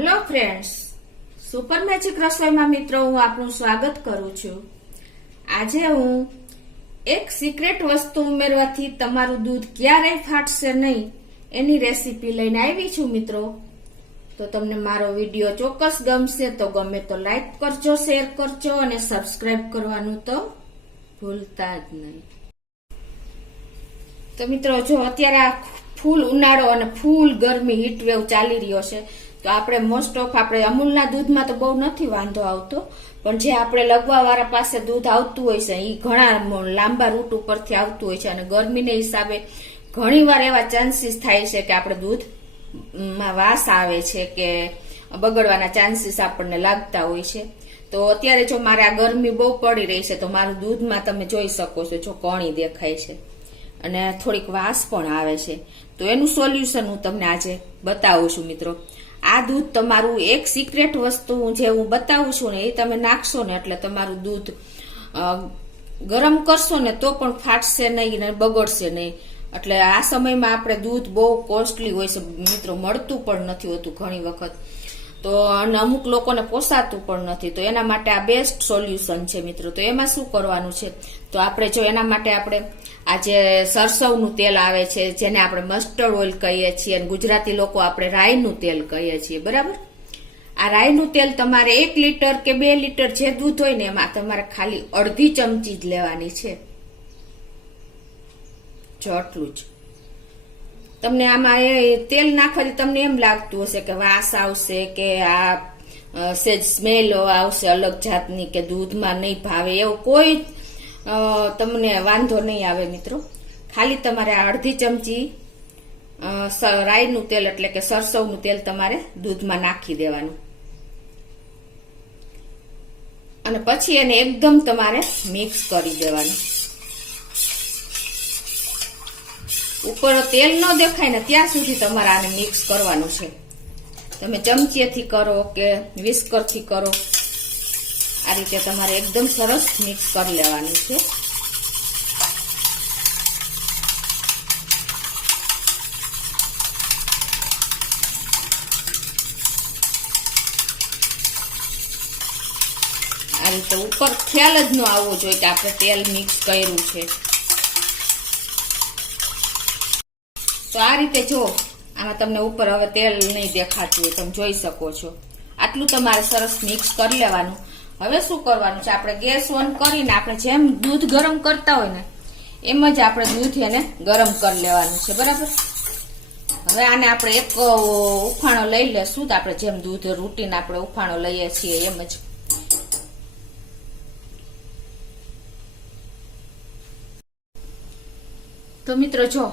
Hello friends, super magic રસોઈમાં મિત્રો હું આપનું સ્વાગત કરું છું। આજે હું એક સિક્રેટ વસ્તુ ઉમેરવાથી તમારું દૂધ ક્યારેય ફાટશે નહીં એની રેસીપી લઈને આવી છું મિત્રો। તો તમને મારો વિડીયો ચોક્કસ ગમશે તો ગમે તો લાઈક કરજો, શેર કરજો અને સબસ્ક્રાઇબ કરવાનું તો ભૂલતા જ નહીં। તો મિત્રો જો અત્યારે આ ફૂલ ઉનાળો અને ફૂલ ગરમી હીટ વેવ ચાલી રહ્યો છે તો આપણે મોસ્ટ ઓફ આપણે અમૂલના દૂધમાં તો બહુ નથી વાંધો આવતો, પણ જે આપણે લગવા વાળા પાસે દૂધ આવતું હોય છે એ ઘણા લાંબા રૂટ ઉપરથી આવતું હોય છે અને ગરમીને હિસાબે ઘણી વાર એવા ચાન્સીસ થાય છે કે આપણે દૂધમાં વાસ આવે છે કે બગડવાના ચાન્સીસ આપણને લાગતા હોય છે। તો અત્યારે જો મારે આ ગરમી બહુ પડી રહી છે તો મારું દૂધમાં તમે જોઈ શકો છો જો કણી દેખાય છે અને થોડીક વાસ પણ આવે છે। તો એનું સોલ્યુશન હું તમને આજે બતાવું છું મિત્રો। આ દૂધ તમારું એક સિક્રેટ વસ્તુ જે હું બતાવું છું ને એ તમે નાખશો ને એટલે તમારું દૂધ ગરમ કરશો ને તો પણ ફાટશે નહીં ને બગડશે નહીં। એટલે આ સમયમાં આપણે દૂધ બહુ કોસ્ટલી હોય છે મિત્રો, મળતું પણ નથી હોતું ઘણી વખત, તો અને અમુક લોકોને પોસાતું પણ નથી, તો એના માટે આ બેસ્ટ સોલ્યુશન છે મિત્રો। તો એમાં શું કરવાનું છે તો આપણે જો એના માટે આપણે આ જે સરસવનું તેલ આવે છે જેને આપણે મસ્ટર્ડ ઓઇલ કહીએ છીએ અને ગુજરાતી લોકો આપણે રાઈનું તેલ કહીએ છીએ, બરાબર। આ રાઈનું તેલ તમારે 1 લીટર કે 2 લીટર જે દૂધ હોય ને એમાં તમારે ખાલી અડધી ચમચી જ લેવાની છે, જો આટલું જ। તમને આમાં તેલ નાખવાથી તમને એમ લાગતું હશે કે વાસ આવશે કે આ સેજ સ્મેલ આવશે અલગ જાતની કે દૂધમાં નહીં ભાવે, એવું કોઈ તમને વાંધો નહીં આવે મિત્રો। ખાલી તમારે અડધી ચમચી રાઈનું તેલ એટલે કે સરસવનું તેલ તમારે દૂધમાં નાખી દેવાનું અને પછી એને એકદમ તમારે મિક્સ કરી દેવાનું। ઉપર તેલ ન દેખાય ને ત્યાં સુધી તમારે આને મિક્સ કરવાનું છે। તમે ચમચીથી કરો કે વિસ્કરથી કરો, આ રીતે તમારે એકદમ સરસ મિક્સ કરી લેવાનું છે। આ રીતે ઉપર ખ્યાલ જ ન આવવો જોઈએ કે આપણે તેલ મિક્સ કર્યું છે। તો આ રીતે જો આમાં તમને ઉપર હવે તેલ નહીં દેખાતું હોય, તમે જોઈ શકો છો। આટલું તમારે સરસ મિક્સ કરી લેવાનું। હવે શું કરવાનું છે, આપણે ગેસ ઓન કરીને આપણે જેમ દૂધ ગરમ કરતા હોય ને એમ જ આપણે દૂધ એને ગરમ કરી લેવાનું છે, બરાબર। હવે આને આપણે એક ઉફાણો લઈ લેશું તો આપણે જેમ દૂધ રૂટીન આપણે ઉફાણો લઈએ છીએ એમ જ। તો મિત્રો જો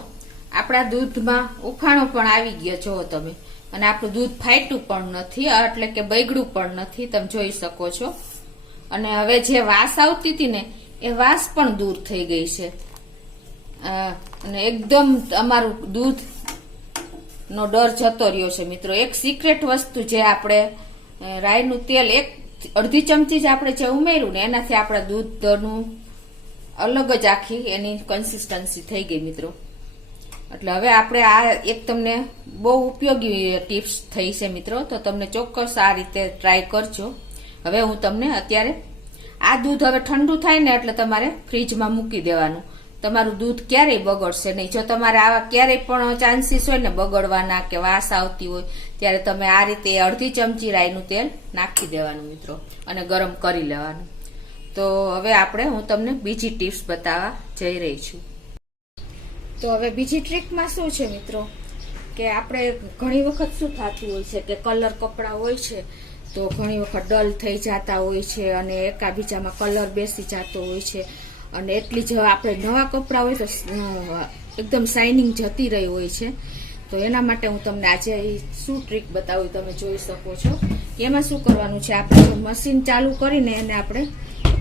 આપણા દૂધમાં ઉફાણો પણ આવી ગયો જો તમે, અને આપણું દૂધ ફાટ્યું પણ નથી એટલે કે બગડ્યું પણ નથી, તમે જોઈ શકો છો। અને હવે જે વાસ આવતી હતી ને એ વાસ પણ દૂર થઈ ગઈ છે અને એકદમ અમારું દૂધ નો ડર જતો રહ્યો છે મિત્રો। એક સિક્રેટ વસ્તુ જે આપણે રાઈનું તેલ અડધી ચમચી જ આપણે જે ઉમેર્યું ને એનાથી આપણા દૂધનું અલગ જ આખી એની કન્સિસ્ટન્સી થઈ ગઈ મિત્રો। એટલે હવે આપણે આ એક તમને બહુ ઉપયોગી ટિપ્સ થઈ છે મિત્રો, તો તમને ચોક્કસ આ રીતે ટ્રાય કરજો। હવે હું તમને અત્યારે આ દૂધ હવે ઠંડુ થાય ને એટલે તમારે ફ્રીજમાં મૂકી દેવાનું, તમારું દૂધ ક્યારેય બગડશે નહીં। જો તમારે આવા ક્યારેય પણ ચાન્સીસ હોય ને બગડવાના કે વાસ આવતી હોય ત્યારે તમે આ રીતે અડધી ચમચી રાઈનું તેલ નાખી દેવાનું મિત્રો અને ગરમ કરી લેવાનું। તો હવે હું તમને બીજી ટિપ્સ બતાવવા જઈ રહી છું। તો હવે બીજી ટ્રીકમાં શું છે મિત્રો કે આપણે ઘણી વખત શું થતું હોય છે કે કલર કપડાં હોય છે તો ઘણી વખત ડલ થઈ જતા હોય છે અને એકાબીજામાં કલર બેસી જતો હોય છે અને એટલી જ આપણે નવા કપડાં હોય તો એકદમ શાઇનિંગ જતી રહી હોય છે। તો એના માટે હું તમને આજે શું ટ્રીક બતાવું તમે જોઈ શકો છો। એમાં શું કરવાનું છે, આપણે મશીન ચાલુ કરીને એને આપણે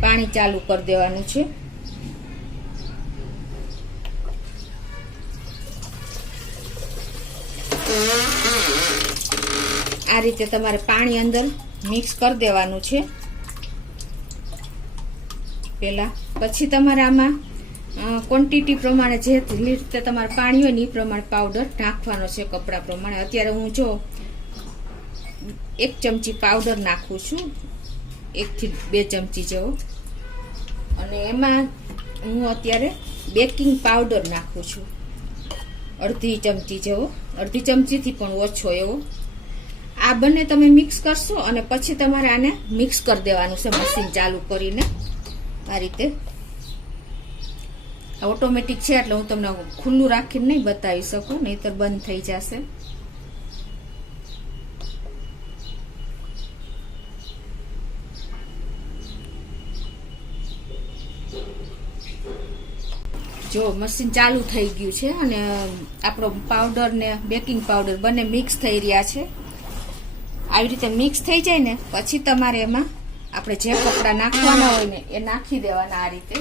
પાણી ચાલુ કરી દેવાનું છે। આ રીતે તમારે પાણી અંદર મિક્સ કરી દેવાનું છે પેલા, પછી તમારે આમાં ક્વોન્ટિટી પ્રમાણે જે રીતે તમારે પાણી હોય ને એ પ્રમાણે પાવડર નાખવાનો છે કપડા પ્રમાણે। અત્યારે હું જો 1 ચમચી પાવડર નાખું છું, 1 થી 2 ચમચી જેવો. અને એમાં હું અત્યારે બેકિંગ પાવડર નાખું છું, અડધી ચમચી જેવો, અડધી ચમચીથી પણ ઓછો એવો. આ બંને તમે મિક્સ કરશો અને પછી તમારે આને મિક્સ કરી દેવાનું છે મશીન ચાલુ કરીને. આ રીતે ઓટોમેટિક છે એટલે હું તમને ખુલ્લું રાખીને નહીં બતાવી શકું, નહીતર બંધ થઈ જશે. જો મશીન ચાલુ થઈ ગયું છે અને આપણો પાવડર ને બેકિંગ પાવડર બંને મિક્સ થઈ રહ્યા છે. આવી રીતે મિક્સ થઈ જાય ને પછી તમારે એમાં આપણે જે કપડા નાખવાના હોય ને એ નાખી દેવાના. આ રીતે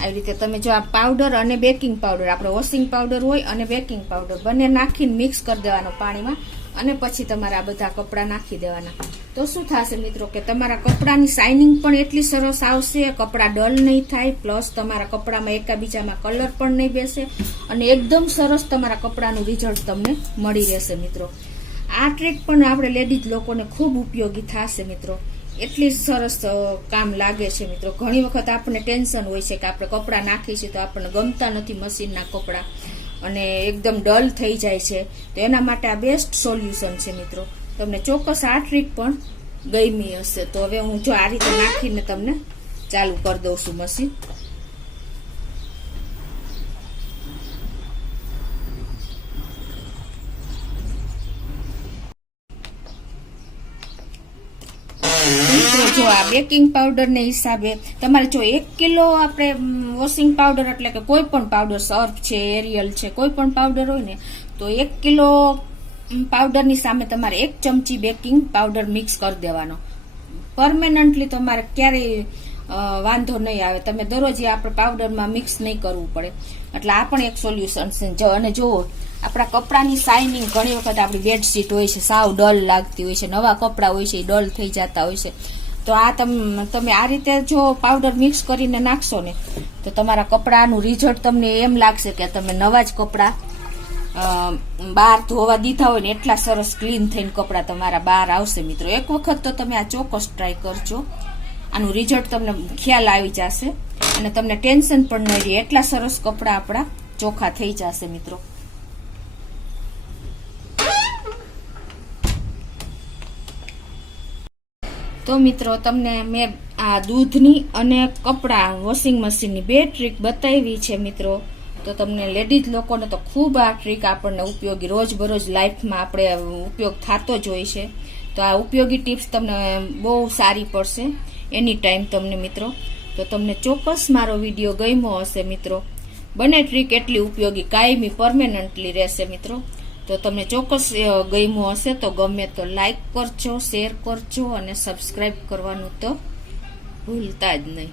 આવી રીતે તમે જો આ પાવડર અને બેકિંગ પાવડર, આપણે વોશિંગ પાવડર હોય અને બેકિંગ પાવડર બંને નાખીને મિક્સ કરી દેવાનો પાણીમાં, અને પછી તમારે આ બધા કપડા નાખી દેવાના. તો શું થશે મિત્રો કે તમારા કપડાની શાઇનિંગ પણ એટલી સરસ આવશે, કપડા ડલ નહીં થાય, પ્લસ તમારા કપડામાં એકાબીજામાં કલર પણ નહીં બેસે, અને એકદમ સરસ તમારા કપડાનું રિઝલ્ટ તમને મળી રહેશે મિત્રો. આ ટ્રીક પણ આપણે લેડીઝ લોકોને ખૂબ ઉપયોગી થશે મિત્રો. એટલી સરસ કામ લાગે છે મિત્રો. ઘણી વખત આપણને ટેન્શન હોય છે કે આપણે કપડાં નાખીશું તો આપણને ગમતા નથી મશીનના કપડાં અને એકદમ ડલ થઈ જાય છે, તો એના માટે આ બેસ્ટ સોલ્યુશન છે મિત્રો. તમને ચોક્કસ આ ટ્રીક પણ ગમી હશે. તો હવે હું જો આ રીતે નાખીને તમને ચાલુ કરી દઉં છું મશીન. જો આ બેકિંગ પાવડર ને હિસાબે તમારે જો 1 કિલો આપણે વોશિંગ પાવડર એટલે કે કોઈ પણ પાવડર, સર્ફ છે, એરિયલ છે, કોઈ પણ પાવડર હોય ને તો 1 કિલો પાવડર ની સામે તમારે 1 ચમચી બેકિંગ પાવડર મિક્સ કરી દેવાનો. પરમેનન્ટલી તમારે ક્યારેય વાંધો નહીં આવે, તમે દરરોજ આપણે પાવડરમાં મિક્સ નહીં કરવું પડે. એટલે આ પણ એક સોલ્યુશન છે. અને જુઓ આપણા કપડાની શાઇનિંગ, ઘણી વખત આપણી બેડશીટ હોય છે સાવ ડલ લાગતી હોય છે, નવા કપડા હોય છે એ ડલ થઈ જતા હોય છે, તો આ તમે આ રીતે જો પાવડર મિક્સ કરીને નાખશો ને તો તમારા કપડાનું રિઝલ્ટ તમને એમ લાગશે કે તમે નવા જ કપડા બહાર ધોવા દીધા હોય ને એટલા સરસ ક્લીન થઈને કપડા તમારા બહાર આવશે મિત્રો. એક વખત તો તમે આ ચોક્કસ ટ્રાય કરજો, આનું રિઝલ્ટ તમને ખ્યાલ આવી જશે અને તમને ટેન્શન પણ નહીં રહે, એટલા સરસ કપડા આપણા ચોખ્ખા થઈ જશે મિત્રો. તો મિત્રો તમને મેં આ દૂધની અને કપડા વોશિંગ મશીનની 2 ટ્રીક બતાવી છે મિત્રો. તો તમને લેડીઝ લોકોને તો ખૂબ આ ટ્રીક આપણને ઉપયોગી, રોજબરોજ લાઈફમાં આપણે ઉપયોગ થતો જ હોય છે. તો આ ઉપયોગી ટિપ્સ તમને બહુ સારી પડશે એની ટાઈમ તમને મિત્રો. તો તમને ચોક્કસ મારો વિડીયો ગમ્યો હશે મિત્રો. બંને ટ્રીક એટલી ઉપયોગી, કાયમી, પરમેનન્ટલી રહેશે મિત્રો. તો તમને ચોક્કસ ગમ્યું હશે તો ગમે તો લાઈક કરજો, શેર કરજો અને સબસ્ક્રાઈબ કરવાનું તો ભૂલતા જ નહીં.